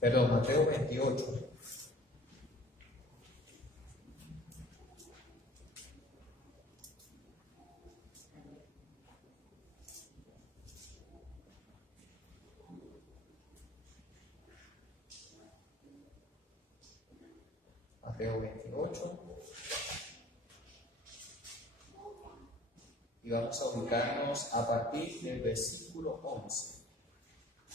Perdón, Mateo 28. Mateo 28. Y vamos a ubicarnos a partir del versículo 11.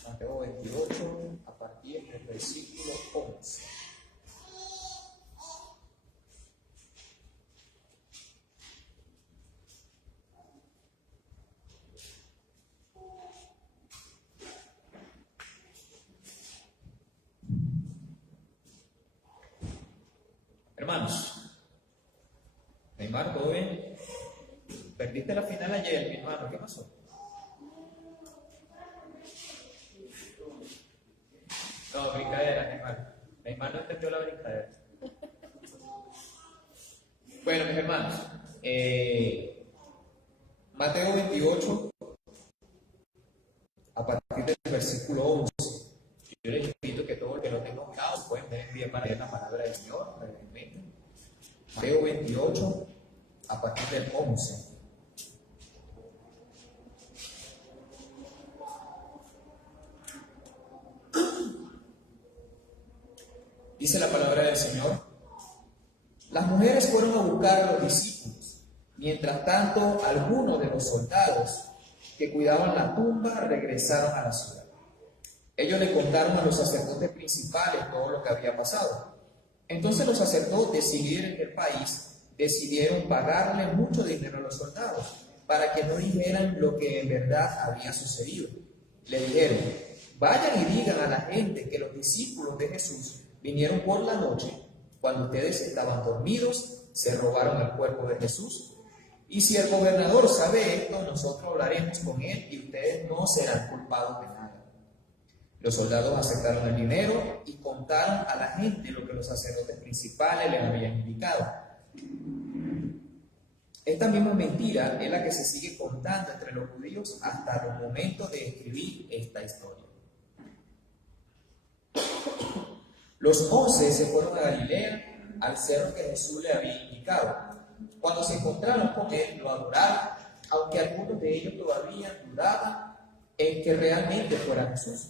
Mateo 28, a partir del versículo 11. Hermanos, Neymar, ¿todo bien? Perdiste la final ayer, mi hermano, ¿qué pasó? No, brincadera, Neymar. Neymar no entendió la brincadera. Bueno, mis hermanos, Mateo 28, a partir del versículo 11. Yo les invito que todo el que lo tenga ubicado pueden ver en pie para leer la palabra del Señor. Mateo 28, a partir del 11. Dice la palabra del Señor: las mujeres fueron a buscar a los discípulos. Mientras tanto, algunos de los soldados que cuidaban la tumba regresaron a la ciudad. Ellos le contaron a los sacerdotes principales todo lo que había pasado. Entonces los sacerdotes y líderes del país decidieron pagarle mucho dinero a los soldados para que no dijeran lo que en verdad había sucedido. Le dijeron: vayan y digan a la gente que los discípulos de Jesús vinieron por la noche, cuando ustedes estaban dormidos, se robaron el cuerpo de Jesús. Y si el gobernador sabe esto, nosotros hablaremos con él y ustedes no serán culpados de nada. Los soldados aceptaron el dinero y contaron a la gente lo que los sacerdotes principales les habían indicado. Esta misma mentira es la que se sigue contando entre los judíos hasta los momentos de escribir esta historia. Los 11 se fueron a Galilea, al cerro que Jesús le había indicado. Cuando se encontraron con él, lo adoraron, aunque algunos de ellos todavía dudaban en que realmente fuera Jesús.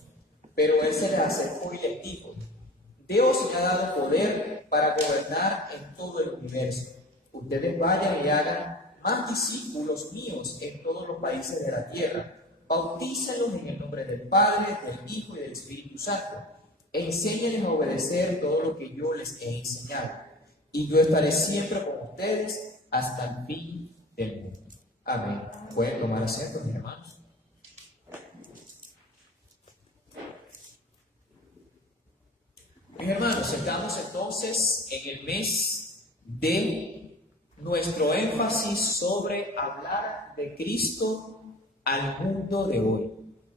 Pero él se les acercó y les dijo: Dios me ha dado poder para gobernar en todo el universo. Ustedes vayan y hagan más discípulos míos en todos los países de la tierra. Bautícenlos en el nombre del Padre, del Hijo y del Espíritu Santo. Enséñenles a obedecer todo lo que yo les he enseñado. Y yo estaré siempre con ustedes hasta el fin del mundo. Amén. Pueden tomar asiento, mis hermanos. Mis hermanos, estamos entonces en el mes de nuestro énfasis sobre hablar de Cristo al mundo de hoy.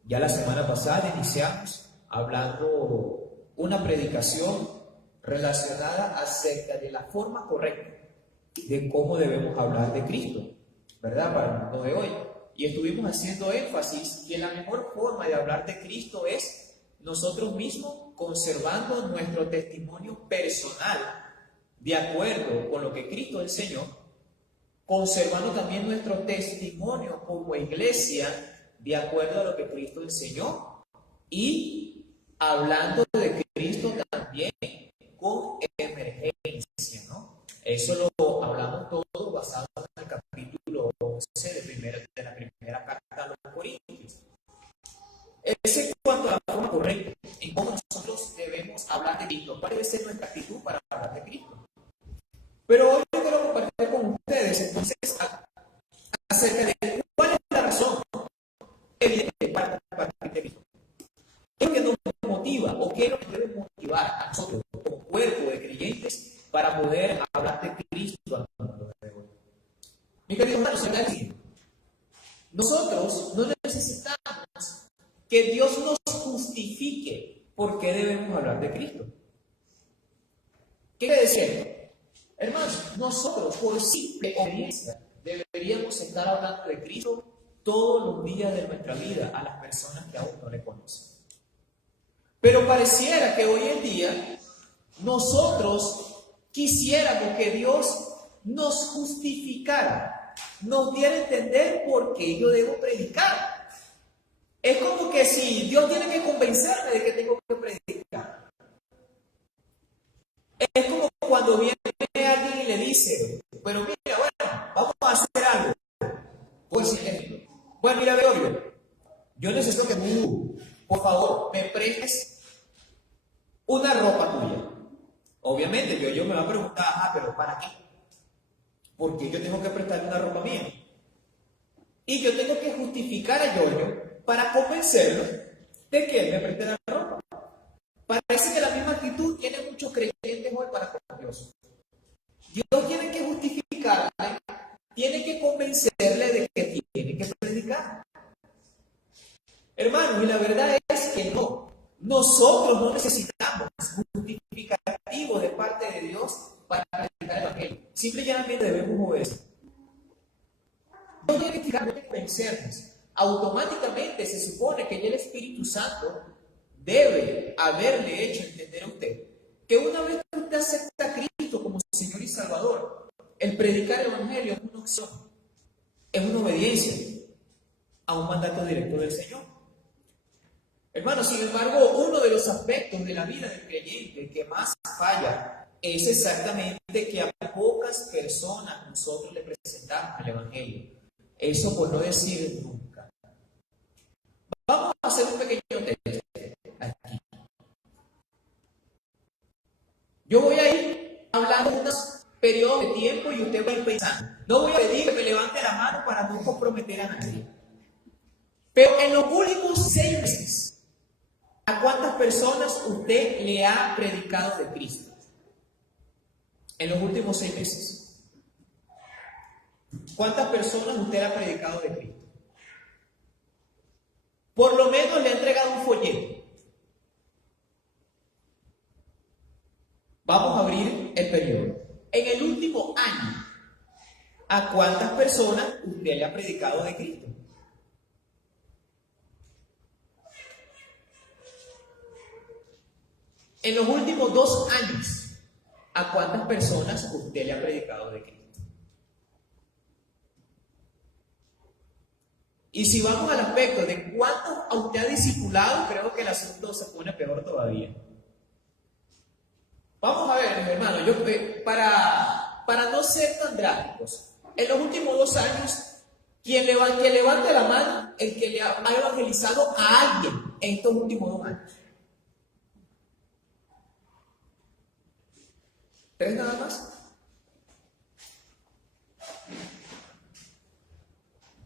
Ya la semana pasada iniciamos hablando una predicación relacionada acerca de la forma correcta de cómo debemos hablar de Cristo, ¿verdad? Para el mundo de hoy. Y estuvimos haciendo énfasis que la mejor forma de hablar de Cristo es nosotros mismos conservando nuestro testimonio personal de acuerdo con lo que Cristo enseñó, conservando también nuestro testimonio como iglesia de acuerdo a lo que Cristo enseñó y hablando de Cristo también con emergencia, ¿no? Eso lo hablamos todo basado en el capítulo 11 de la primera carta a los Corintios. Ese es cuanto a la forma correcta en cómo nosotros debemos hablar de Cristo. ¿Cuál debe ser nuestra actitud para hablar de Cristo? Pero hoy yo quiero compartir con ustedes entonces acerca de cuál es la razón evidente para hablar de Cristo. ¿Qué es lo que nos motiva o qué es lo que debe motivar a nosotros como cuerpo de creyentes para poder hablar de Cristo al mundo de hoy? Mi querido hermano, nosotros no necesitamos que Dios nos justifique por qué debemos hablar de Cristo. ¿Qué quiere decir? Hermanos, nosotros por simple obediencia deberíamos estar hablando de Cristo todos los días de nuestra vida a las personas que aún no le conocen. Pero pareciera que hoy en día nosotros quisiéramos que Dios nos justificara, nos diera a entender por qué yo debo predicar. Es como que si Dios tiene que convencerme de que tengo que predicar. Es como cuando viene alguien y le dice, pero mira, bueno, vamos a hacer algo. Pues, bueno, mira, Gregorio, yo necesito que tú, por favor, me prestes una ropa tuya. Obviamente, yo me va a preguntar, pero ¿para qué? Porque yo tengo que prestarle una ropa mía. Y yo tengo que justificar a Yoyo para convencerlo de que él me preste la ropa. Parece que la misma actitud tiene muchos creyentes hoy para con Dios. Dios tiene que justificarle, tiene que convencerle de que tiene que predicar. Hermanos, y la verdad es que no. Nosotros no necesitamos justificativo de parte de Dios para predicar el Evangelio. Simple y llanamente debemos obedecer. Dios tiene que convencernos. Automáticamente se supone que el Espíritu Santo debe haberle hecho entender a usted que una vez que usted acepta a Cristo como Señor y Salvador, el predicar el Evangelio es una opción, es una obediencia a un mandato directo del Señor. Hermano, sin embargo, uno de los aspectos de la vida del creyente que más falla es exactamente que a pocas personas nosotros le presentamos el Evangelio. Eso por no decir nunca. Vamos a hacer un pequeño test aquí. Yo voy a ir hablando de unos periodos de tiempo y usted va a ir pensando. No voy a pedir que me levante la mano para no comprometer a nadie. Pero en los últimos 6 meses, ¿a cuántas personas usted le ha predicado de Cristo? En los últimos 6 meses. ¿Cuántas personas usted ha predicado de Cristo? Por lo menos le ha entregado un folleto. Vamos a abrir el periodo. En el último año, ¿a cuántas personas usted le ha predicado de Cristo? En los últimos 2 años, ¿a cuántas personas usted le ha predicado de Cristo? Y si vamos al aspecto de cuántos a usted ha discipulado, creo que el asunto se pone peor todavía. Vamos a ver, mis hermanos, para no ser tan drásticos, en los últimos 2 años, quien levante la mano, el que le ha evangelizado a alguien en estos últimos 2 años. 3 nada más.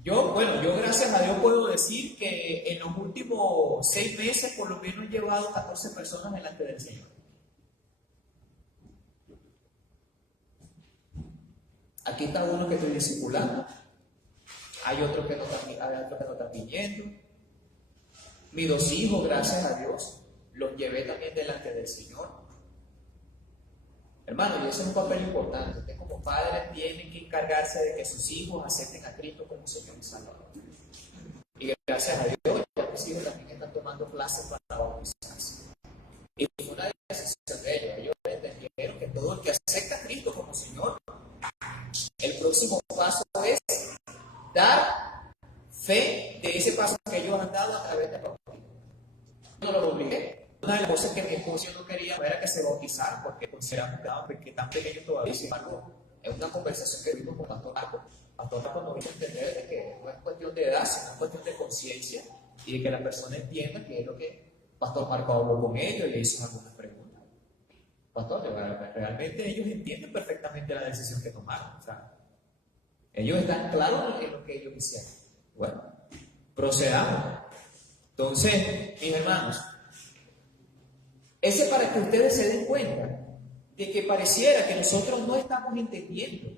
Yo gracias a Dios puedo decir que en los últimos 6 meses por lo menos he llevado 14 personas delante del Señor. Aquí está uno que estoy discipulando, hay otro que no está viniendo. Mis 2 hijos, gracias a Dios, los llevé también delante del Señor. Hermano, y ese es un papel importante. Usted como padre tiene que encargarse de que sus hijos acepten a Cristo como Señor y Salvador. Y gracias a Dios, ya mis hijos también están tomando clases para bautizarse. Y una decisión de ellos. Ellos entendieron que todo el que acepta a Cristo como Señor, el próximo paso es dar fe de ese paso que ellos han dado a través del bautismo. Yo no lo obligué. Una de las cosas que mi esposo no quería era que se bautizaran, porque consideramos que tan pequeños todavía. Sin embargo, es una conversación que vimos con Pastor Marco. Pastor Marco nos hizo entender de que no es cuestión de edad, sino es cuestión de conciencia y de que la persona entienda que es lo que Pastor Marco habló con ellos y le hizo algunas preguntas. Pastor, realmente ellos entienden perfectamente la decisión que tomaron. O sea, ellos están claros en lo que ellos hicieron. Bueno, procedamos. Entonces, mis hermanos, ese para que ustedes se den cuenta de que pareciera que nosotros no estamos entendiendo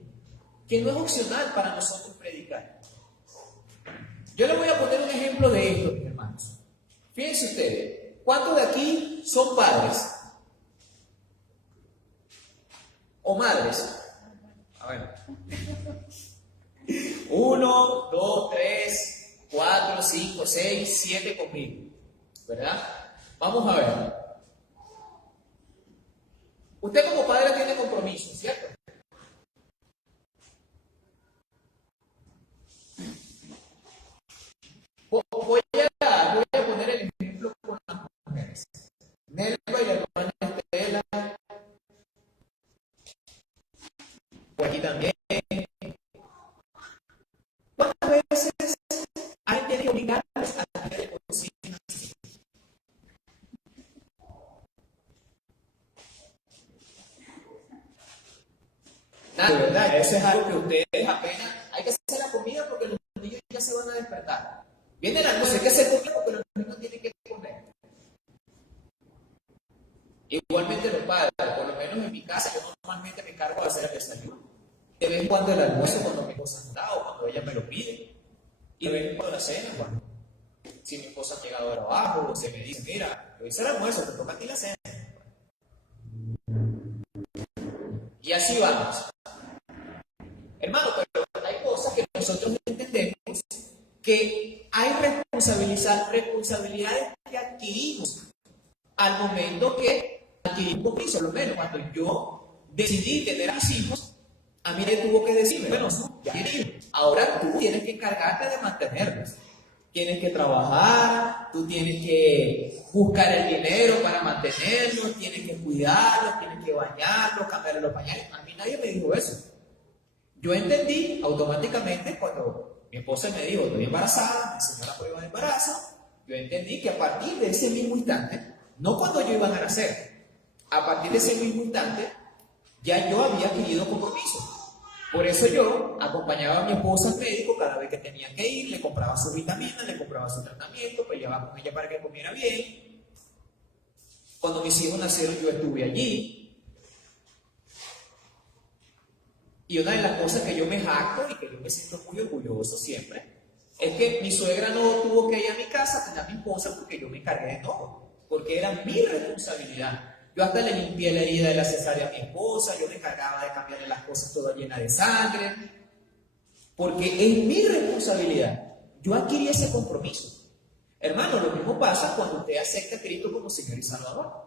que no es opcional para nosotros predicar. Yo les voy a poner un ejemplo de esto, mis hermanos. Fíjense ustedes, ¿cuántos de aquí son padres? ¿O madres? A ver. 1, 2, 3, 4, 5, 6, 7 conmigo, ¿verdad? Vamos a ver. Usted como padre tiene compromiso, ¿cierto? Voy a poner el ejemplo con las mujeres. Nelva y la hermana Estela, por aquí también. ¿Cuántas veces hay que obligarles a tener cocina? Nada, ¿verdad? Eso es algo que ustedes apenas hay que hacer la comida porque los niños ya se van a despertar. Viene el almuerzo, hay que hacer comida porque los niños tienen que comer. Igualmente los padres, por lo menos en mi casa, yo normalmente me encargo de hacer el desayuno. De vez en cuando el almuerzo cuando mi esposa está o cuando ella me lo pide. Y de vez en cuando la cena, cuando si mi esposa ha llegado de trabajo o se me dice, mira, yo hice el almuerzo, te toca a ti la cena. Y así vamos. Hermano, pero hay cosas que nosotros entendemos que hay responsabilidades que adquirimos al momento que adquirimos compromiso. Por lo menos cuando yo decidí tener a mis hijos, a mí le tuvo que decirme, bueno, ya ahora tú tienes que encargarte de mantenerlos. Tienes que trabajar, tú tienes que buscar el dinero para mantenerlos, tienes que cuidarlos, tienes que bañarlos, cambiarles los pañales. A mí nadie me dijo eso. Yo entendí automáticamente cuando mi esposa me dijo, estoy embarazada, me enseñó la prueba de embarazo, yo entendí que a partir de ese mismo instante, no cuando yo iba a nacer, a partir de ese mismo instante, ya yo había adquirido compromiso. Por eso yo acompañaba a mi esposa al médico cada vez que tenía que ir, le compraba sus vitaminas, le compraba su tratamiento, peleaba con ella para que comiera bien. Cuando mis hijos nacieron yo estuve allí. Y una de las cosas que yo me jacto y que yo me siento muy orgulloso siempre es que mi suegra no tuvo que ir a mi casa a tener a mi esposa porque yo me encargué de todo, porque era mi responsabilidad. Yo hasta le limpié la herida de la cesárea a mi esposa, yo me encargaba de cambiarle las cosas todas llenas de sangre, porque es mi responsabilidad. Yo adquirí ese compromiso. Hermano, lo mismo pasa cuando usted acepta a Cristo como Señor y Salvador.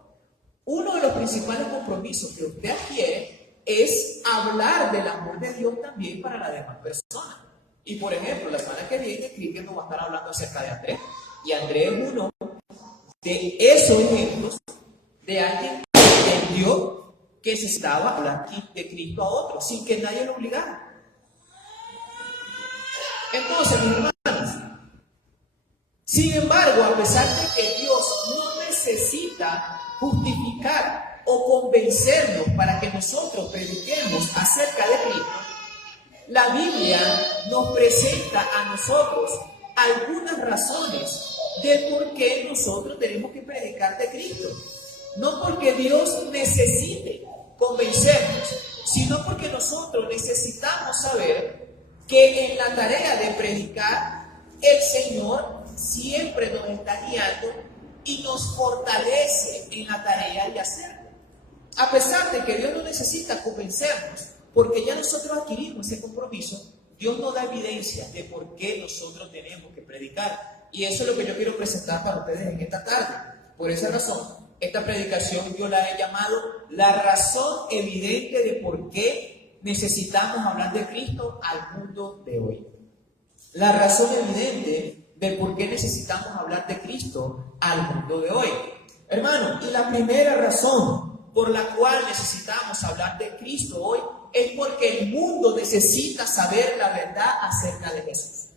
Uno de los principales compromisos que usted adquiere es hablar del amor de Dios también para las demás personas. Y por ejemplo, la semana que viene, Cristian nos va a estar hablando acerca de Andrés. Y Andrés es uno de esos ejemplos de alguien que entendió que necesitaba hablar de Cristo a otros sin que nadie lo obligara. Entonces, mis hermanos, sin embargo, a pesar de que Dios no necesita justificar o convencernos para que nosotros prediquemos acerca de Cristo, la Biblia nos presenta a nosotros algunas razones de por qué nosotros tenemos que predicar de Cristo. No porque Dios necesite convencernos, sino porque nosotros necesitamos saber que en la tarea de predicar, el Señor siempre nos está guiando y nos fortalece en la tarea de hacerlo. A pesar de que Dios no necesita convencernos, porque ya nosotros adquirimos ese compromiso, Dios nos da evidencia de por qué nosotros tenemos que predicar. Y eso es lo que yo quiero presentar para ustedes en esta tarde. Por esa razón, esta predicación yo la he llamado la razón evidente de por qué necesitamos hablar de Cristo al mundo de hoy. La razón evidente de por qué necesitamos hablar de Cristo al mundo de hoy. Hermano, y la primera razón por la cual necesitamos hablar de Cristo hoy es porque el mundo necesita saber la verdad acerca de Jesús.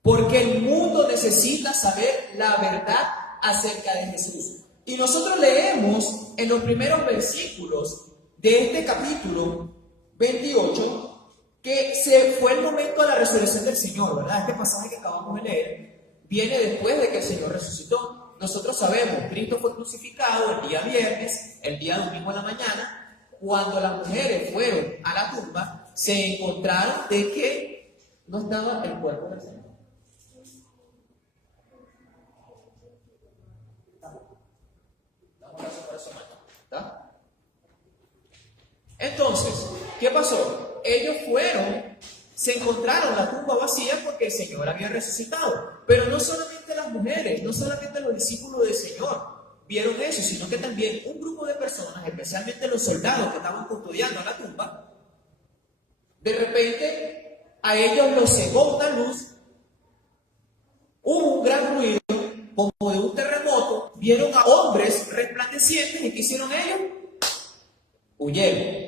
Porque el mundo necesita saber la verdad acerca de Jesús. Y nosotros leemos en los primeros versículos de este capítulo 28 que se fue el momento de la resurrección del Señor, ¿verdad? Este pasaje que acabamos de leer viene después de que el Señor resucitó. Nosotros sabemos, Cristo fue crucificado el día viernes, el día domingo en la mañana. Cuando las mujeres fueron a la tumba, se encontraron de que no estaba el cuerpo del Señor. Entonces, ¿qué pasó? Ellos fueron, se encontraron la tumba vacía porque el Señor había resucitado. Pero no solamente la las mujeres, no solamente los discípulos del Señor vieron eso, sino que también un grupo de personas, especialmente los soldados que estaban custodiando la tumba, de repente a ellos los cegó una luz, hubo un gran ruido, como de un terremoto, vieron a hombres resplandecientes y ¿qué hicieron ellos? Huyeron.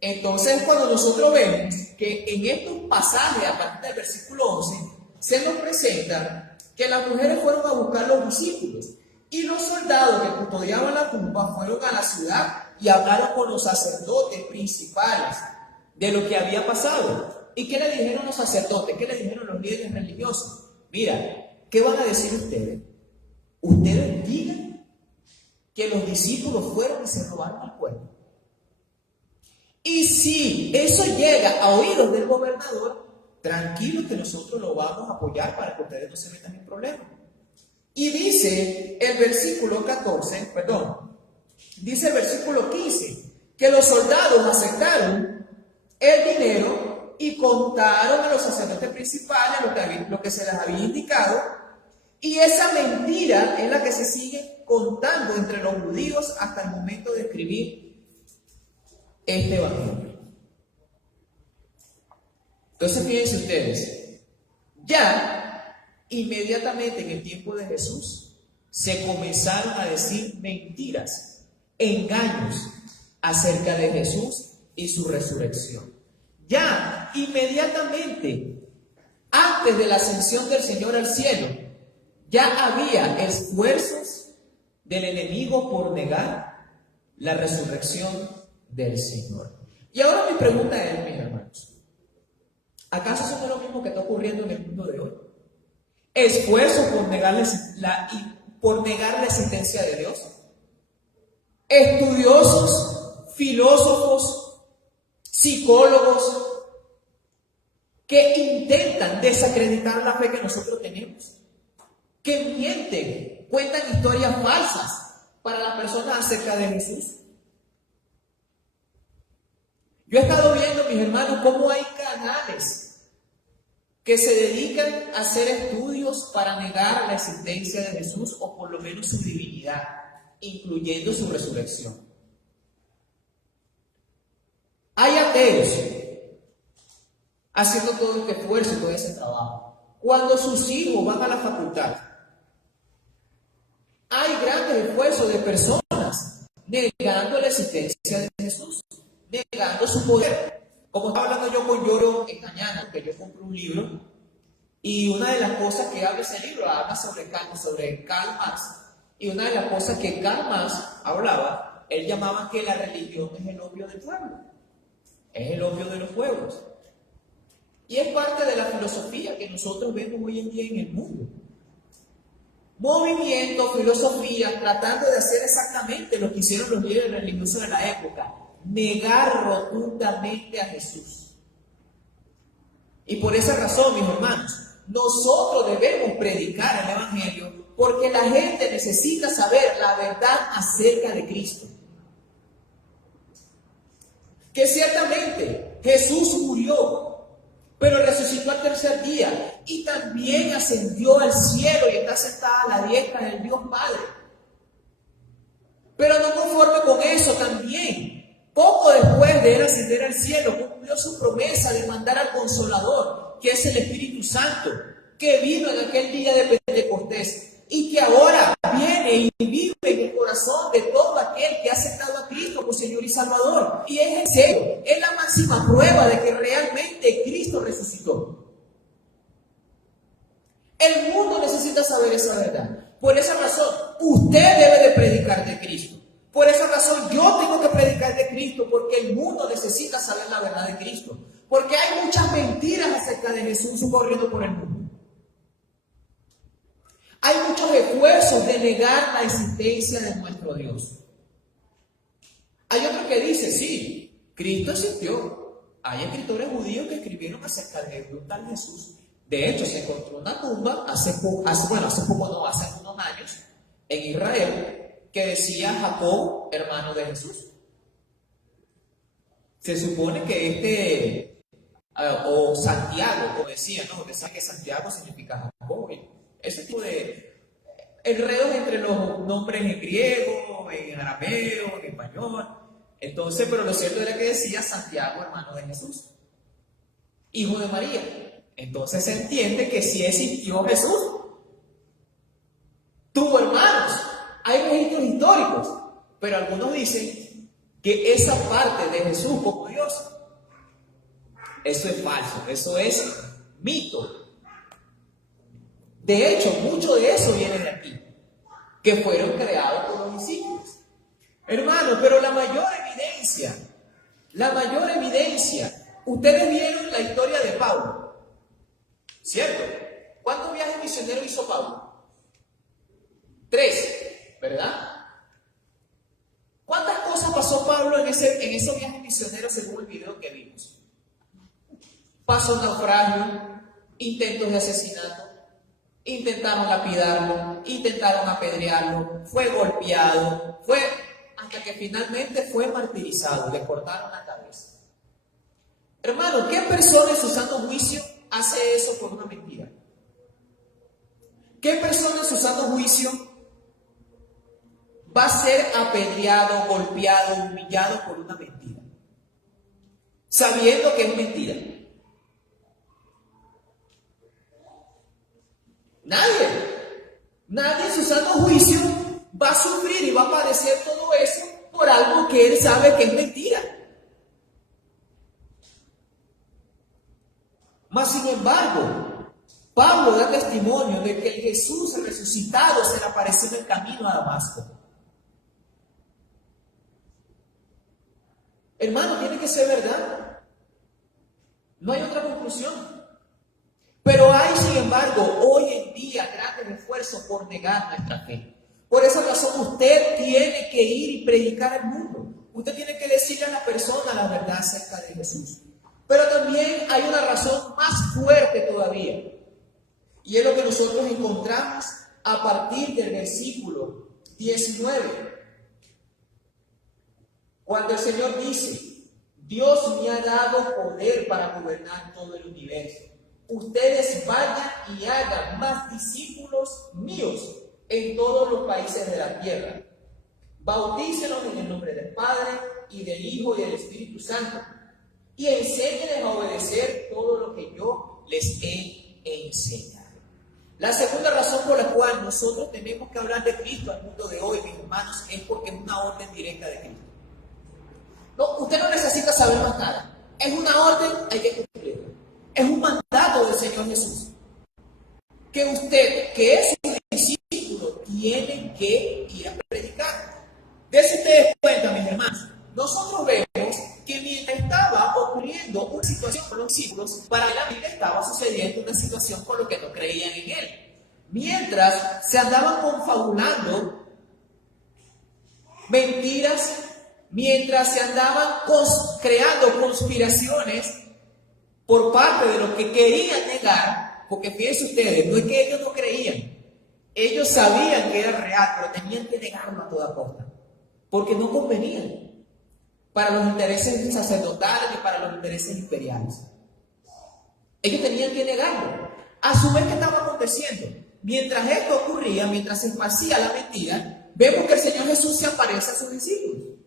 Entonces, cuando nosotros vemos que en estos pasajes, a partir del versículo 11, se nos presenta que las mujeres fueron a buscar a los discípulos y los soldados que custodiaban la tumba fueron a la ciudad y hablaron con los sacerdotes principales de lo que había pasado. ¿Y qué le dijeron los sacerdotes? ¿Qué le dijeron los líderes religiosos? Mira, ¿qué van a decir ustedes? Ustedes digan que los discípulos fueron y se robaron el cuerpo. Y si eso llega a oídos del gobernador, tranquilo que nosotros lo vamos a apoyar para que ustedes no se metan en problemas. Y dice el versículo 14, dice el versículo 15, que los soldados aceptaron el dinero y contaron a los sacerdotes principales lo que se les había indicado, y esa mentira es la que se sigue contando entre los judíos hasta el momento de escribir este evangelio. Entonces fíjense ustedes, ya inmediatamente en el tiempo de Jesús se comenzaron a decir mentiras, engaños acerca de Jesús y su resurrección. Ya inmediatamente antes de la ascensión del Señor al cielo, ya había esfuerzos del enemigo por negar la resurrección del Señor. Y ahora mi pregunta es, mis hermanos, ¿acaso eso no es lo mismo que está ocurriendo en el mundo de hoy? Esfuerzos por negar la existencia de Dios. Estudiosos, filósofos, psicólogos que intentan desacreditar la fe que nosotros tenemos, que mienten, cuentan historias falsas para las personas acerca de Jesús. Yo he estado viendo, mis hermanos, cómo hay canales que se dedican a hacer estudios para negar la existencia de Jesús o por lo menos su divinidad, incluyendo su resurrección. Hay ateos haciendo todo este esfuerzo y todo ese trabajo. Cuando sus hijos van a la facultad, hay grandes esfuerzos de personas negando la existencia de Jesús, negando su poder. Como estaba hablando yo con Lloro en mañana, que yo compré un libro, y una de las cosas que habla ese libro, habla sobre Karl Marx, y una de las cosas que Karl Marx hablaba, él llamaba que la religión es el opio del pueblo, es el opio de los pueblos. Y es parte de la filosofía que nosotros vemos hoy en día en el mundo. Movimientos, filosofías, tratando de hacer exactamente lo que hicieron los líderes religiosos de la época, negar rotundamente a Jesús. Y por esa razón, mis hermanos, nosotros debemos predicar el evangelio porque la gente necesita saber la verdad acerca de Cristo. Que ciertamente Jesús murió, pero resucitó al tercer día y también ascendió al cielo y está sentada a la diestra del Dios Padre. Pero no conforme con eso, también, poco después de él ascender al cielo, cumplió su promesa de mandar al Consolador, que es el Espíritu Santo, que vino en aquel día de Pentecostés y que ahora viene y vive en el corazón de todo aquel que ha aceptado a Cristo como Señor y Salvador. Y es en serio, es la máxima prueba de que realmente Cristo resucitó. El mundo necesita saber esa verdad. Por esa razón, usted debe de predicar de Cristo. Por esa razón, yo tengo que predicar de Cristo, porque el mundo necesita saber la verdad de Cristo. Porque hay muchas mentiras acerca de Jesús corriendo por el mundo. Hay muchos esfuerzos de negar la existencia de nuestro Dios. Hay otro que dice, sí, Cristo existió. Hay escritores judíos que escribieron acerca de un tal Jesús. De hecho, se encontró una tumba hace unos años, en Israel, que decía Jacob, hermano de Jesús. Se supone que o Santiago, como decía, ¿no? Porque saben que Santiago significa Jacob. Ese tipo de enredos entre los nombres en griego, en arameo, en español. Entonces, pero lo cierto era que decía Santiago, hermano de Jesús, hijo de María. Entonces se entiende que si existió Jesús, tuvo hermanos. Hay registros históricos, pero algunos dicen que esa parte de Jesús como Dios, eso es falso, eso es mito. De hecho, mucho de eso viene de aquí, que fueron creados por los discípulos. Hermanos, pero la mayor evidencia, ustedes vieron la historia de Pablo, ¿cierto? ¿Cuántos viajes misioneros hizo Pablo? 3, ¿verdad? ¿Cuántas cosas pasó Pablo en esos viajes misioneros según el video que vimos? Pasó naufragio, intentos de asesinato, intentaron lapidarlo, intentaron apedrearlo, fue golpeado, hasta que finalmente fue martirizado, le cortaron la cabeza. Hermano, ¿qué persona en su sano juicio hace eso por una mentira? ¿Qué persona en su sano juicio va a ser apedreado, golpeado, humillado por una mentira, sabiendo que es mentira? Nadie en su sano juicio va a sufrir y va a padecer todo eso por algo que él sabe que es mentira. Mas sin embargo, Pablo da testimonio de que el Jesús resucitado se le apareció en el camino a Damasco. Hermano, tiene que ser verdad. No hay otra conclusión. Pero hay, sin embargo, hoy en día grandes esfuerzos por negar nuestra fe. Por esa razón usted tiene que ir y predicar al mundo. Usted tiene que decirle a la persona la verdad acerca de Jesús. Pero también hay una razón más fuerte todavía. Y es lo que nosotros encontramos a partir del versículo 19. Cuando el Señor dice: Dios me ha dado poder para gobernar todo el universo. Ustedes vayan y hagan más discípulos míos en todos los países de la tierra. Bautícenlos en el nombre del Padre y del Hijo y del Espíritu Santo. Y enséñenles a obedecer todo lo que yo les he enseñado. La segunda razón por la cual nosotros tenemos que hablar de Cristo al mundo de hoy, mis hermanos, es porque es una orden directa de Cristo. No, usted no necesita saber más nada. Es una orden, hay que cumplirla. Es un mandato del Señor Jesús. Que usted, que es un discípulo, tiene que ir a predicar. Dense ustedes cuenta, mis hermanos. Nosotros vemos que mientras estaba ocurriendo una situación con los discípulos, para la Biblia estaba sucediendo una situación con los que no creían en Él. Mientras se andaban confabulando mentiras, mientras se andaban creando conspiraciones por parte de los que querían negar, porque fíjense ustedes, no es que ellos no creían, ellos sabían que era real, pero tenían que negarlo a toda costa, porque no convenían para los intereses sacerdotales ni para los intereses imperiales. Ellos tenían que negarlo. A su vez, ¿qué estaba aconteciendo? Mientras esto ocurría, mientras se esparcía la mentira, vemos que el Señor Jesús se aparece a sus discípulos.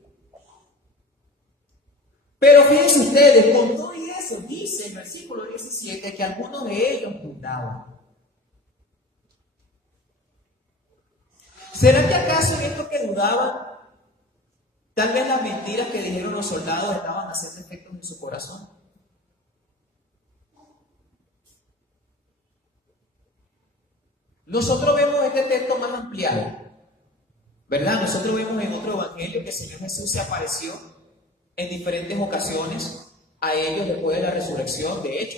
Pero fíjense ustedes, con todo y eso, dice el versículo 17 que algunos de ellos dudaban. ¿Será que acaso en estos que dudaban, tal vez las mentiras que dijeron los soldados estaban haciendo efectos en su corazón? Nosotros vemos este texto más ampliado, ¿verdad? Nosotros vemos en otro evangelio que el Señor Jesús se apareció en diferentes ocasiones a ellos después de la resurrección. De hecho,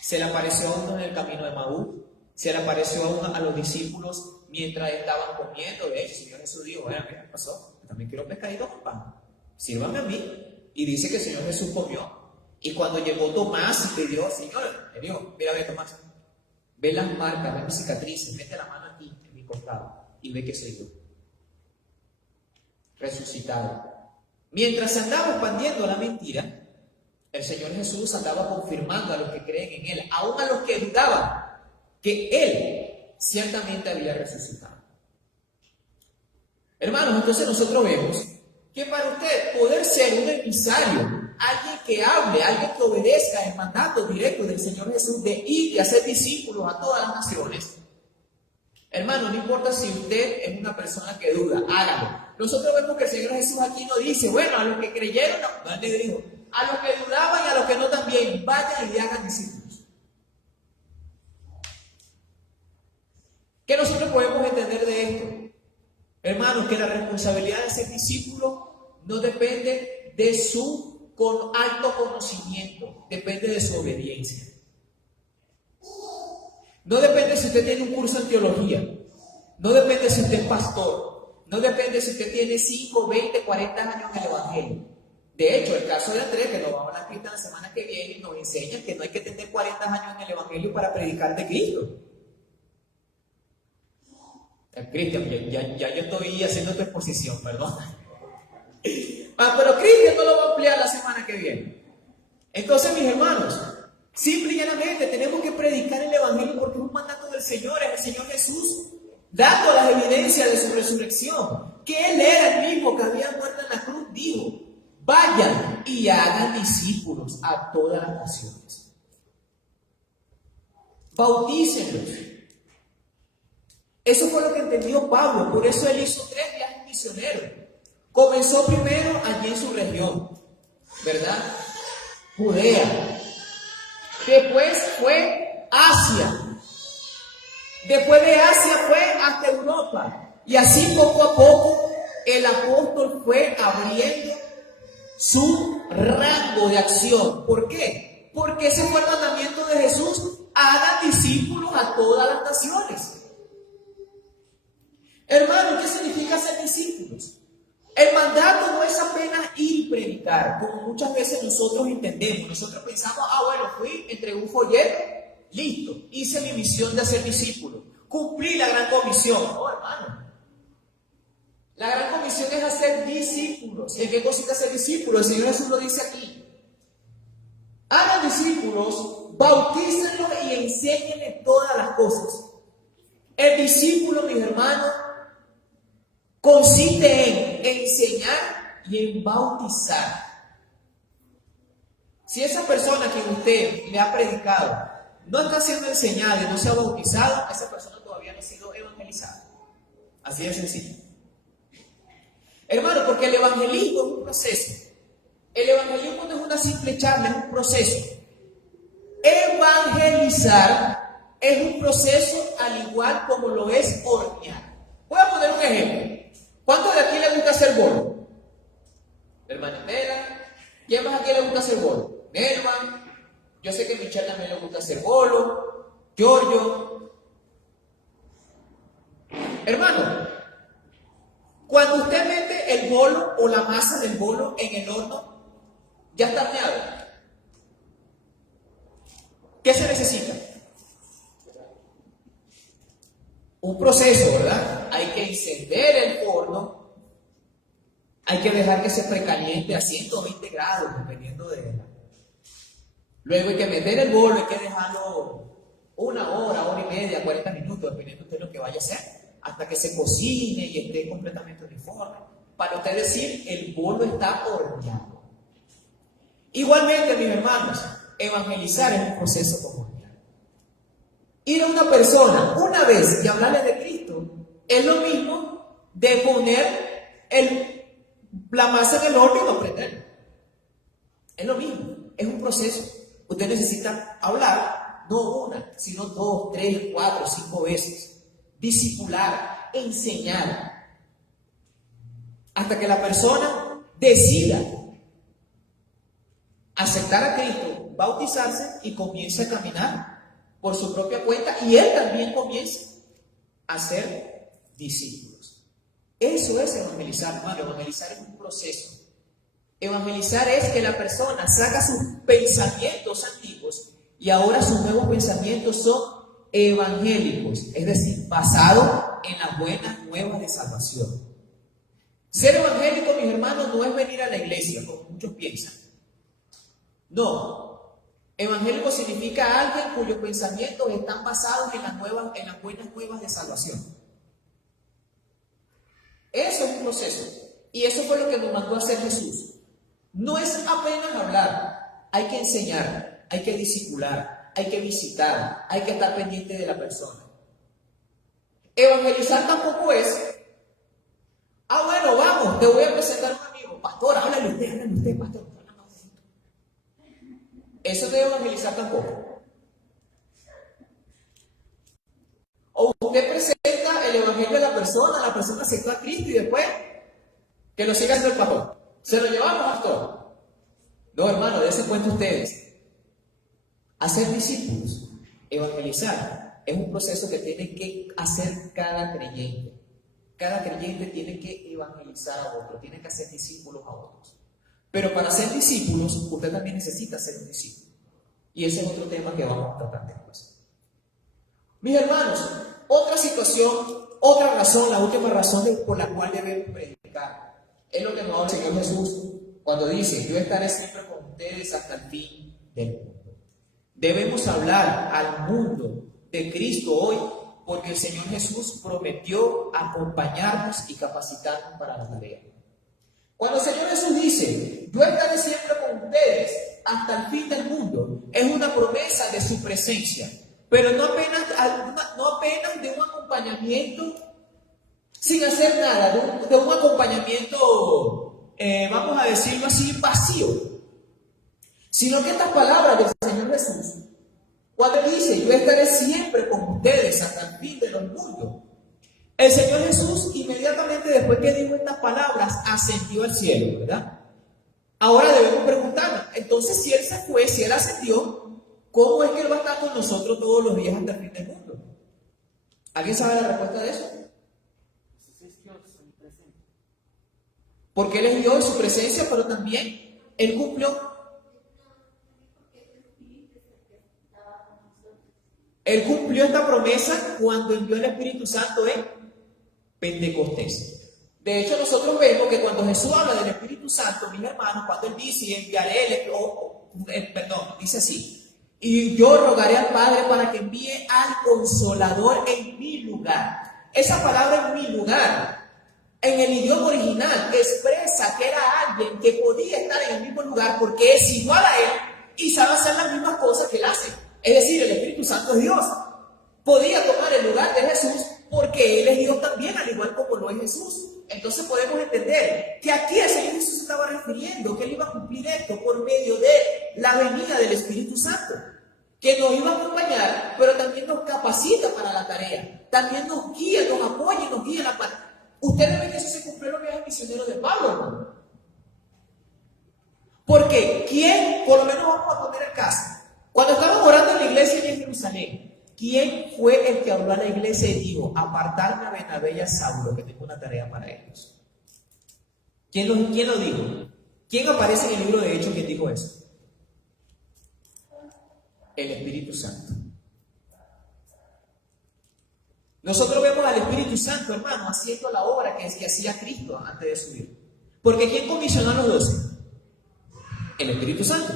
se le apareció a uno en el camino de Maús, se le apareció a los discípulos mientras estaban comiendo. De hecho, el Señor Jesús dijo: bueno, ¿qué pasó? Yo también quiero pescadito con pan, sírvame a mí. Y dice que el Señor Jesús comió. Y cuando llegó Tomás y pidió: Señor, le dijo: mira, ve Tomás, ve las marcas, ve mis cicatrices, mete la mano aquí en mi costado y ve que soy yo, resucitado. Mientras se andaba expandiendo la mentira, El Señor Jesús andaba confirmando a los que creen en Él, aún a los que dudaban, que Él ciertamente había resucitado. Hermanos, entonces nosotros vemos que para usted poder ser un emisario, alguien que hable, alguien que obedezca el mandato directo del Señor Jesús de ir y hacer discípulos a todas las naciones, hermano, no importa si usted es una persona que duda, hágalo. Nosotros vemos que el Señor Jesús aquí no dice, bueno, a los que creyeron, no, Él le dijo, a los que dudaban y a los que no también, vayan y hagan discípulos. ¿Qué nosotros podemos entender de esto? Hermanos, que la responsabilidad de ser discípulo no depende de su alto conocimiento, depende de su obediencia. No depende si usted tiene un curso en teología, no depende si usted es pastor, no depende si usted tiene 5, 20, 40 años en el Evangelio. De hecho, el caso de Andrés, que lo vamos a hablar Cristo la semana que viene, nos enseña que no hay que tener 40 años en el Evangelio para predicar de Cristo. Cristian, ya yo estoy haciendo tu exposición, perdón. Pero Cristian no lo va a ampliar la semana que viene. Entonces, mis hermanos, simple y llanamente tenemos que predicar el Evangelio porque es un mandato del Señor, es el Señor Jesús, dando las evidencias de su resurrección, que Él era el mismo que había muerto en la cruz, dijo, vayan y hagan discípulos a todas las naciones. Bautícenlos. Eso fue lo que entendió Pablo, por eso él hizo 3 viajes misioneros. Comenzó primero allí en su región, ¿verdad? Judea. Después fue Asia. Después de Asia fue hasta Europa. Y así poco a poco el apóstol fue abriendo su rango de acción. ¿Por qué? Porque ese fue el mandamiento de Jesús. Hagan discípulos a todas las naciones. Hermano, ¿qué significa ser discípulos? El mandato no es apenas ir y predicar, como muchas veces nosotros entendemos. Nosotros pensamos, bueno, fui, entregué un folleto, listo, hice mi misión de hacer discípulos, cumplí la gran comisión. No, hermano. La gran comisión es hacer discípulos. ¿En qué consiste hacer discípulos? El Señor Jesús lo dice aquí. Hagan discípulos, bautícenlos y enséñenles todas las cosas. El discípulo, mis hermanos, consiste en enseñar y en bautizar. Si esa persona que usted le ha predicado no está siendo enseñada y no se ha bautizado, esa persona todavía no ha sido evangelizada. Así de sencillo. Hermano, porque el evangelismo es un proceso. El evangelismo no es una simple charla, es un proceso. Evangelizar es un proceso al igual como lo es hornear. Voy a poner un ejemplo. ¿Cuántos de aquí les gusta hacer bolo? Hermana Nera. ¿Quién más aquí le gusta hacer bolo? Nervan. Yo sé que a Michelle también le gusta hacer bolo. Giorgio. Hermano, cuando usted mete el bolo o la masa del bolo en el horno, ya está horneado. ¿Qué se necesita? Un proceso, ¿verdad? Hay que encender el horno, hay que dejar que se precaliente a 120 grados, dependiendo de él. Luego hay que meter el bolo, hay que dejarlo 1 hora, 1 hora y media, 40 minutos, dependiendo de lo que vaya a hacer, hasta que se cocine y esté completamente uniforme. Para usted decir, el bolo está horneado. Igualmente, mis hermanos, evangelizar es un proceso como ir a una persona una vez y hablarle de Cristo es lo mismo de poner la masa en el horno y no prenderlo. Es lo mismo, es un proceso. Usted necesita hablar, no una, sino 2, 3, 4, 5 veces. Discipular, enseñar, hasta que la persona decida aceptar a Cristo, bautizarse y comience a caminar por su propia cuenta, y él también comienza a ser discípulos. Eso es evangelizar, hermano. Evangelizar es un proceso. Evangelizar es que la persona saca sus pensamientos antiguos y ahora sus nuevos pensamientos son evangélicos, es decir, basados en las buenas nuevas de salvación. Ser evangélico, mis hermanos, no es venir a la iglesia, como muchos piensan. No. Evangélico significa alguien cuyos pensamientos están basados en las buenas nuevas de salvación. Eso es un proceso. Y eso fue lo que nos mandó a hacer Jesús. No es apenas hablar. Hay que enseñar, hay que discipular, hay que visitar, hay que estar pendiente de la persona. Evangelizar tampoco es, bueno, vamos, te voy a presentar a un amigo. Pastor, háblale usted, pastor. Eso no es evangelizar tampoco. O usted presenta el evangelio a la persona aceptó a Cristo y después que lo siga haciendo el pastor. Se lo llevamos, pastor. No, hermano, dése cuenta ustedes. Hacer discípulos, evangelizar, es un proceso que tiene que hacer cada creyente. Cada creyente tiene que evangelizar a otros, tiene que hacer discípulos a otros. Pero para ser discípulos, usted también necesita ser un discípulo. Y ese es otro tema que vamos a tratar después. Mis hermanos, otra situación, otra razón, la última razón por la cual debemos predicar, es lo que nos habla el Señor Jesús cuando dice: yo estaré siempre con ustedes hasta el fin del mundo. Debemos hablar al mundo de Cristo hoy, porque el Señor Jesús prometió acompañarnos y capacitarnos para la tarea. Cuando el Señor Jesús dice: yo estaré siempre con ustedes hasta el fin del mundo, es una promesa de su presencia, pero no apenas de un acompañamiento sin hacer nada, de un acompañamiento, vamos a decirlo así, vacío, sino que estas palabras del Señor Jesús, cuando Él dice: yo estaré siempre con ustedes hasta el fin del mundo, el Señor Jesús inmediatamente después que dijo estas palabras ascendió al cielo, ¿verdad? Ahora debemos preguntarnos, entonces si Él se fue, si Él ascendió, ¿cómo es que Él va a estar con nosotros todos los días hasta el fin del mundo? ¿Alguien sabe la respuesta de eso? Porque Él es Dios en su presencia, pero también Él cumplió esta promesa cuando envió el Espíritu Santo en Pentecostés. De hecho, nosotros vemos que cuando Jesús habla del Espíritu Santo, mis hermanos, cuando Él dice: enviaré dice así: y yo rogaré al Padre para que envíe al Consolador en mi lugar. Esa palabra "en mi lugar", en el idioma original, expresa que era alguien que podía estar en el mismo lugar porque es igual a Él y sabe hacer las mismas cosas que Él hace. Es decir, el Espíritu Santo es Dios. Podía tomar el lugar de Jesús porque Él es Dios también, al igual como lo es Jesús. Entonces podemos entender que aquí el Señor Jesús se estaba refiriendo que Él iba a cumplir esto por medio de la venida del Espíritu Santo, que nos iba a acompañar, pero también nos capacita para la tarea, también nos guía, nos apoya y nos guía en la parte. Ustedes ven que eso se cumplió en los viajes misioneros de Pablo, ¿no? Porque ¿quién? Por lo menos vamos a poner el caso. Cuando estaban orando en la iglesia en Jerusalén, ¿quién fue el que habló a la iglesia y dijo: apartarme a Bernabé y a Saulo, que tengo una tarea para ellos? ¿Quién lo dijo? ¿Quién aparece en el libro de Hechos? ¿Quién dijo eso? El Espíritu Santo. Nosotros vemos al Espíritu Santo, hermano, haciendo la obra que hacía Cristo antes de subir. Porque ¿quién comisionó a los 12? El Espíritu Santo.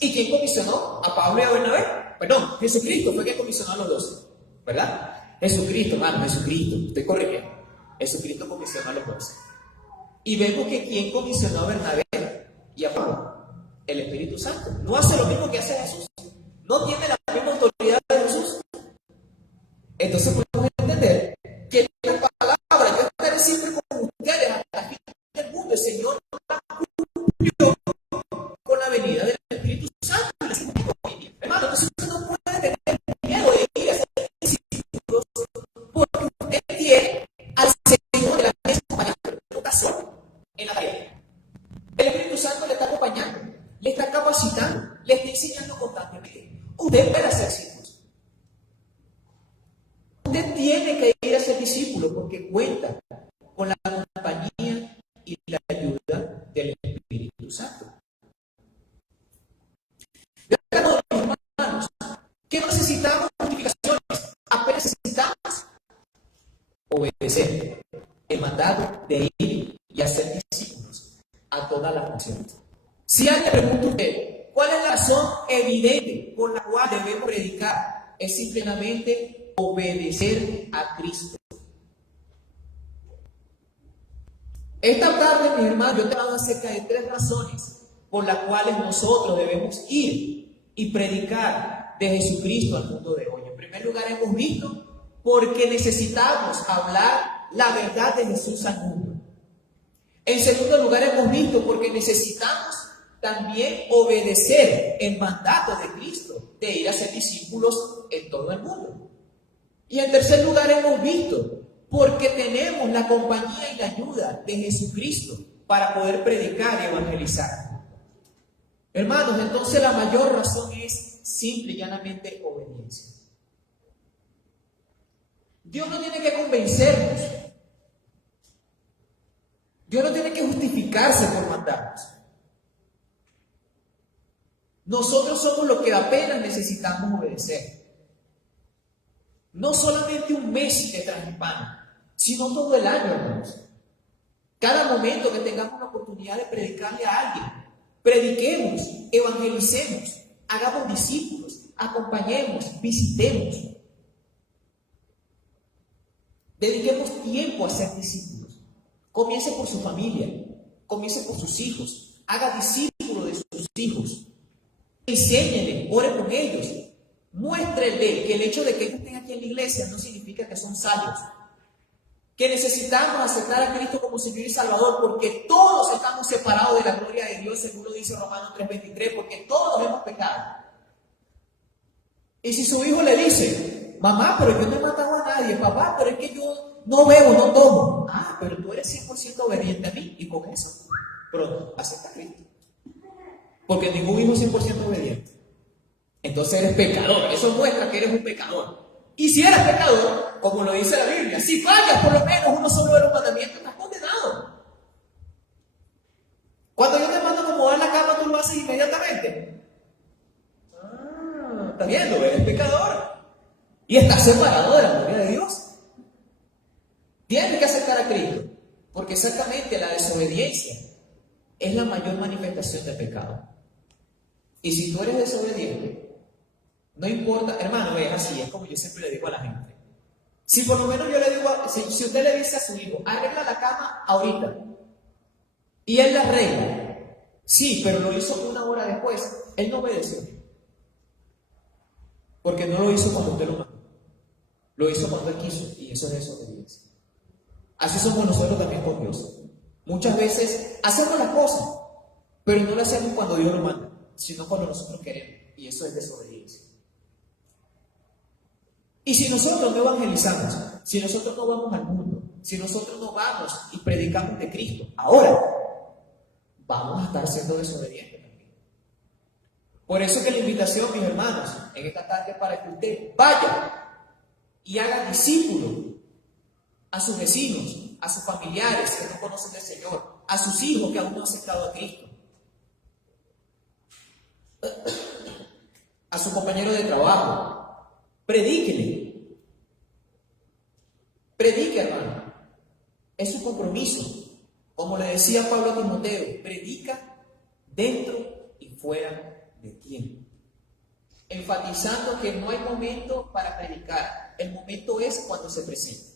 ¿Y quién comisionó a Pablo y a Bernabé? Perdón, Jesucristo fue quien comisionó a los 12, ¿verdad? Jesucristo, hermano, Jesucristo, estoy corrigiendo. Jesucristo comisionó a los 12. Y vemos que ¿quién comisionó a Bernabé y a Pablo? El Espíritu Santo. No hace lo mismo que hace Jesús. No tiene la misma autoridad de Jesús. Entonces podemos entender que la palabra: yo estaré siempre con ustedes hasta el fin del mundo, el Señor la cumplió con la venida del Espíritu Santo. Hermano, entonces usted no puede tener miedo de ir a ser discípulos, porque usted tiene al Señor de la mesa acompañando en ocasión en la tarea. El Espíritu Santo le está acompañando, le está capacitando, le está enseñando constantemente. Usted puede ser discípulo. Usted tiene que ir a ser discípulo porque cuenta con la compañía y la ayuda del Espíritu Santo. Hermanos, ¿qué necesitamos? Justificaciones. Apenas necesitamos obedecer el mandato de ir y hacer discípulos a todas las naciones. Si alguien pregunta a usted, ¿cuál ¿Cuál es la razón evidente por la cual debemos predicar? Es simplemente obedecer a Cristo. Esta tarde, mis hermanos, yo te hablo acerca de 3 razones por las cuales nosotros debemos ir y predicar de Jesucristo al mundo de hoy. En primer lugar, hemos visto porque necesitamos hablar la verdad de Jesús al mundo. En segundo lugar, hemos visto porque necesitamos también obedecer el mandato de Cristo de ir a ser discípulos en todo el mundo. Y en tercer lugar, hemos visto porque tenemos la compañía y la ayuda de Jesucristo para poder predicar y evangelizar. Hermanos, entonces la mayor razón es simple y llanamente obediencia. Dios no tiene que convencernos. Dios no tiene que justificarse por mandarnos. Nosotros somos los que apenas necesitamos obedecer. No solamente un mes de Transhispana, sino todo el año, hermanos. Cada momento que tengamos la oportunidad de predicarle a alguien, prediquemos, evangelicemos, hagamos discípulos, acompañemos, visitemos. Dediquemos tiempo a ser discípulos. Comience por su familia, comience por sus hijos, haga discípulos de sus hijos. Enséñenle, ore con ellos. Muéstrenle que el hecho de que ellos estén aquí en la iglesia no significa que son salvos. Que necesitamos aceptar a Cristo como Señor y Salvador, porque todos estamos separados de la gloria de Dios, según lo dice Romanos 3:23, porque todos hemos pecado. Y si su hijo le dice, mamá, pero yo no he matado a nadie, papá, pero es que yo no bebo, no tomo. Ah, pero tú eres 100% obediente a mí, y con eso, pronto, acepta a Cristo. Porque ningún hijo es 100% obediente. Entonces eres pecador. Eso muestra que eres un pecador. Y si eres pecador, como lo dice la Biblia, si fallas por lo menos uno solo de los mandamientos, estás condenado. Cuando yo te mando a acomodar la cama, tú lo haces inmediatamente. ¿Estás viendo? Eres pecador. Y estás separado de la gloria de Dios. Tienes que aceptar a Cristo. Porque exactamente la desobediencia es la mayor manifestación del pecado. Y si tú eres desobediente, no importa, hermano, es así, es como yo siempre le digo a la gente. Si por lo menos yo le digo, si usted le dice a su hijo, arregla la cama ahorita, y él la arregla, sí, pero lo hizo 1 hora después, él no obedeció. Porque no lo hizo cuando usted lo mandó, lo hizo cuando él quiso, y eso es desobediencia. Así somos nosotros también con Dios. Muchas veces hacemos las cosas, pero no las hacemos cuando Dios lo manda, sino cuando nosotros queremos, y eso es desobediencia. Y si nosotros no evangelizamos, si nosotros no vamos al mundo, si nosotros no vamos y predicamos de Cristo, ahora vamos a estar siendo desobedientes también. Por eso que la invitación, mis hermanos, en esta tarde es para que usted vaya y haga discípulos a sus vecinos, a sus familiares que no conocen del Señor, a sus hijos que aún no han aceptado a Cristo, a su compañero de trabajo. Predíquele. Predique, hermano. Es su compromiso. Como le decía Pablo a Timoteo, predica dentro y fuera de tiempo. Enfatizando que no hay momento para predicar. El momento es cuando se presenta.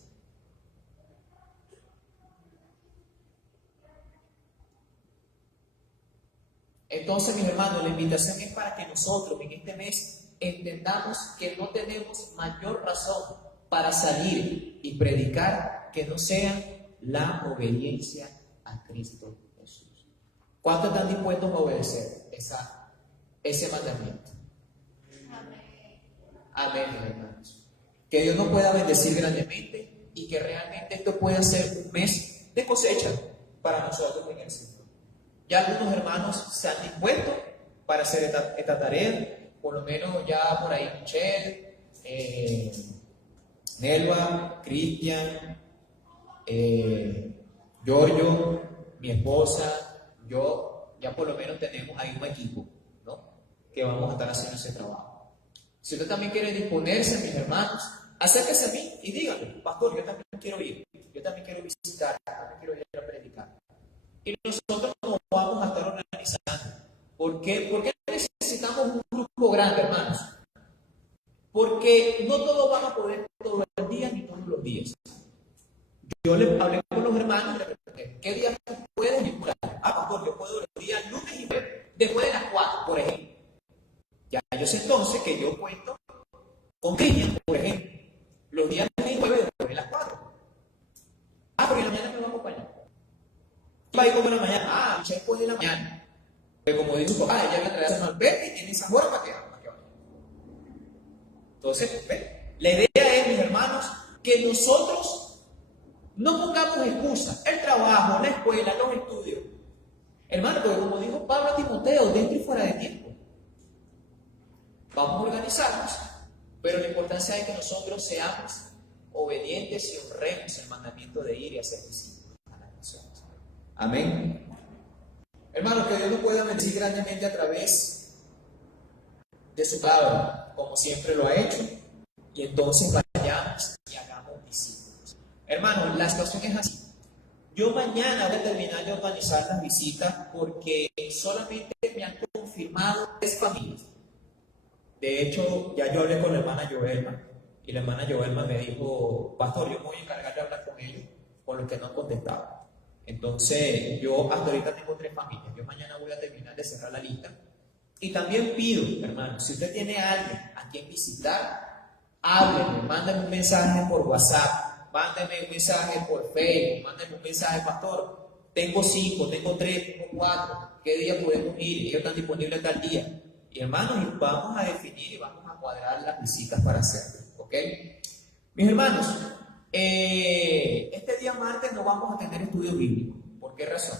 Entonces, mis hermanos, la invitación es para que nosotros en este mes entendamos que no tenemos mayor razón para salir y predicar que no sea la obediencia a Cristo Jesús. ¿Cuántos están dispuestos a obedecer ese mandamiento? Amén, hermanos. Que Dios nos pueda bendecir grandemente y que realmente esto pueda ser un mes de cosecha para nosotros en el Señor. Ya algunos hermanos se han dispuesto para hacer esta tarea. Por lo menos ya por ahí Michelle, Nelva, Cristian, Giorgio, mi esposa, yo, ya por lo menos tenemos ahí un equipo, ¿no? Que vamos a estar haciendo ese trabajo. Si usted también quiere disponerse, mis hermanos, acérquese a mí y dígame, pastor, yo también quiero ir, yo también quiero visitar, yo también quiero ir a predicar. Y nosotros nos vamos a estar organizando. ¿Por qué necesitamos un grupo grande, hermanos? Porque no todos van a poder todo el día ni todos los días. Yo le hablé con los hermanos y le pregunté, ¿qué día tú puedes ir por ahí? Pastor, yo puedo los días lunes y jueves, después de las 4, por ejemplo. Ya yo sé entonces que yo cuento con Cristian, por ejemplo, los días lunes y jueves después de las 4. Porque en la mañana me va a acompañar. Va a ir como en la mañana. Michelle puede ir en la mañana. Pero como dice su papá, ella le trae a al bebé y tiene esa hora para que vaya. Entonces, la idea es, mis hermanos, que nosotros no pongamos excusas. El trabajo, la escuela, los estudios. Hermano, porque como dijo Pablo a Timoteo, dentro y fuera de tiempo. Vamos a organizarnos, pero la importancia es que nosotros seamos obedientes y honremos el mandamiento de ir y hacer discípulos a las naciones. Amén. Hermanos, que Dios nos pueda bendecir grandemente a través de su palabra, como siempre lo ha hecho, y entonces vayamos y hagamos discípulos. Hermanos, la situación es así. Yo mañana voy a terminar de organizar las visitas porque solamente me han confirmado 3 familias. De hecho, ya yo hablé con la hermana Joelma y la hermana Joelma me dijo, pastor, yo me voy a encargar de hablar con ellos por los que no han contestado. Entonces, yo hasta ahorita tengo 3 familias. Yo mañana voy a terminar de cerrar la lista. Y también pido, hermano, si usted tiene a alguien a quien visitar, háblenme, mándenme un mensaje por WhatsApp, mándenme un mensaje por Facebook, mándenme un mensaje, pastor, tengo 5, tengo 3, tengo 4, ¿qué día podemos ir? Ellos están disponibles tal día. Y hermanos, vamos a definir y vamos a cuadrar las visitas para hacerlo, ¿ok? Mis hermanos, este día martes no vamos a tener estudio bíblico. ¿Por qué razón?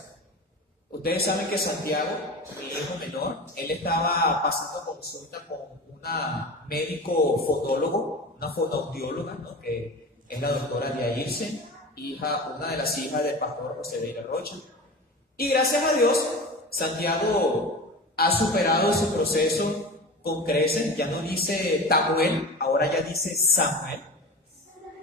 Ustedes saben que Santiago, mi hijo menor, él estaba pasando consulta con una médico fotólogo, una fonoaudióloga, ¿no? Que es la doctora Yairse, una de las hijas del pastor José de la Rocha. Y gracias a Dios, Santiago ha superado su proceso con creces. Ya no dice Tamuel, ahora ya dice Samuel.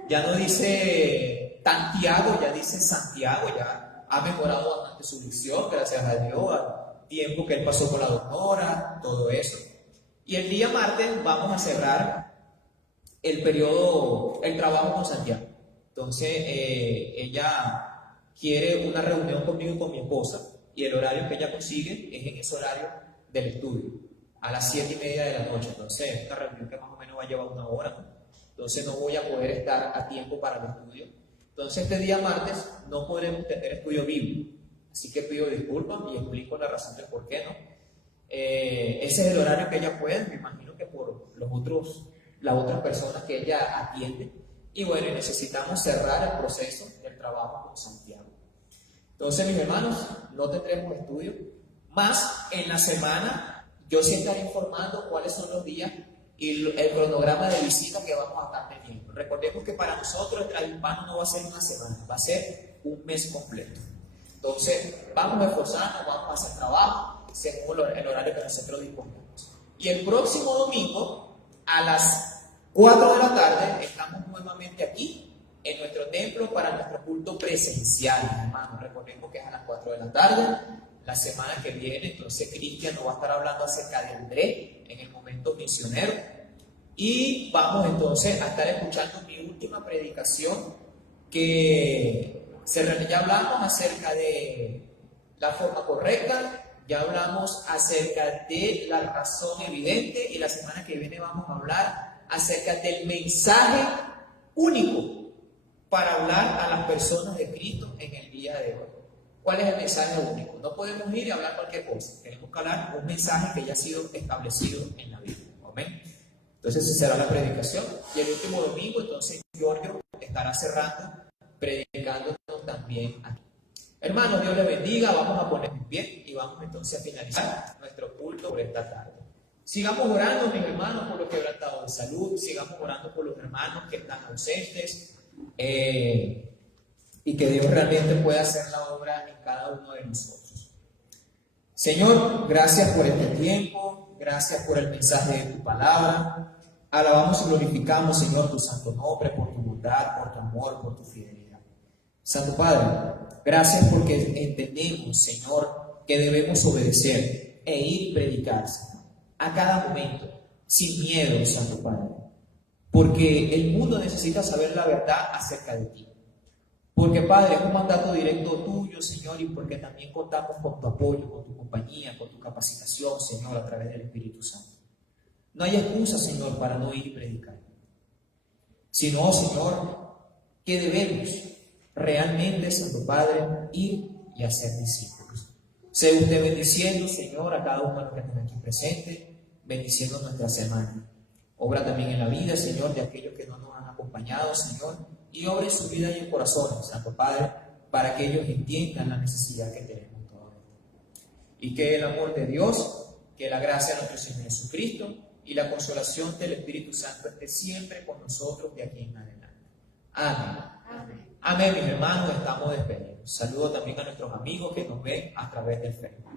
Ya no dice Santiago, ya dice Santiago. Ya ha mejorado bastante su dicción, gracias a Dios, al tiempo que él pasó con la doctora, todo eso. Y el día martes vamos a cerrar el trabajo con Santiago. Entonces, ella quiere una reunión conmigo y con mi esposa. Y el horario que ella consigue es en ese horario del estudio, a las 7:30 de la noche. Entonces, esta reunión que más o menos va a llevar 1 hora, ¿no? Entonces no voy a poder estar a tiempo para el estudio. Entonces, este día martes no podremos tener estudio bíblico. Así que pido disculpas y explico la razón del por qué, ¿no? Ese es el horario que ella puede, me imagino que por las otras personas que ella atiende. Y bueno, necesitamos cerrar el proceso del trabajo con Santiago. Entonces, mis hermanos, no tendremos estudio. Más en la semana, yo sí estaré informando cuáles son los días y el cronograma de visita que vamos a estar teniendo. Recordemos que para nosotros el Trahispano no va a ser una semana, va a ser un mes completo. Entonces, vamos a esforzarnos, vamos a hacer trabajo según el horario que nosotros dispongamos. Y el próximo domingo, a las 4 de la tarde, estamos nuevamente aquí en nuestro templo para nuestro culto presencial, hermanos. Recordemos que es a las 4 de la tarde. La semana que viene, entonces, Cristian nos va a estar hablando acerca de Andrés en el momento misionero. Y vamos entonces a estar escuchando mi última predicación, que ya hablamos acerca de la forma correcta, ya hablamos acerca de la razón evidente, y la semana que viene vamos a hablar acerca del mensaje único para hablar a las personas de Cristo en el día de hoy. ¿Cuál es el mensaje único? No podemos ir y hablar cualquier cosa. Tenemos que hablar un mensaje que ya ha sido establecido en la Biblia. ¿Amén? Entonces, esa será la predicación. Y el último domingo, entonces, Giorgio estará cerrando, predicándonos también aquí. Hermanos, Dios les bendiga. Vamos a ponernos bien y vamos entonces a finalizar nuestro culto por esta tarde. Sigamos orando, mis hermanos, por los quebrantados de salud. Sigamos orando por los hermanos que están ausentes. Y que Dios realmente pueda hacer la obra en cada uno de nosotros. Señor, gracias por este tiempo, gracias por el mensaje de tu palabra. Alabamos y glorificamos, Señor, tu santo nombre, por tu bondad, por tu amor, por tu fidelidad. Santo Padre, gracias porque entendemos, Señor, que debemos obedecer. e ir y predicar, Señor, a cada momento, sin miedo, Santo Padre. Porque el mundo necesita saber la verdad acerca de ti. Porque, Padre, es un mandato directo tuyo, Señor, y porque también contamos con tu apoyo, con tu compañía, con tu capacitación, Señor, a través del Espíritu Santo. No hay excusa, Señor, para no ir y predicar. Sino, Señor, que debemos realmente, Santo Padre, ir y hacer discípulos. Sea usted bendiciendo, Señor, a cada uno de los que están aquí presentes, bendiciendo nuestra semana. Obra también en la vida, Señor, de aquellos que no nos han acompañado, Señor, y obra en su vida y en corazones, Santo Padre, para que ellos entiendan la necesidad que tenemos todos. Y que el amor de Dios, que la gracia de nuestro Señor Jesucristo y la consolación del Espíritu Santo esté siempre con nosotros de aquí en adelante. Amén. Amén. Amén, mis hermanos, estamos despedidos. Saludo también a nuestros amigos que nos ven a través del Facebook.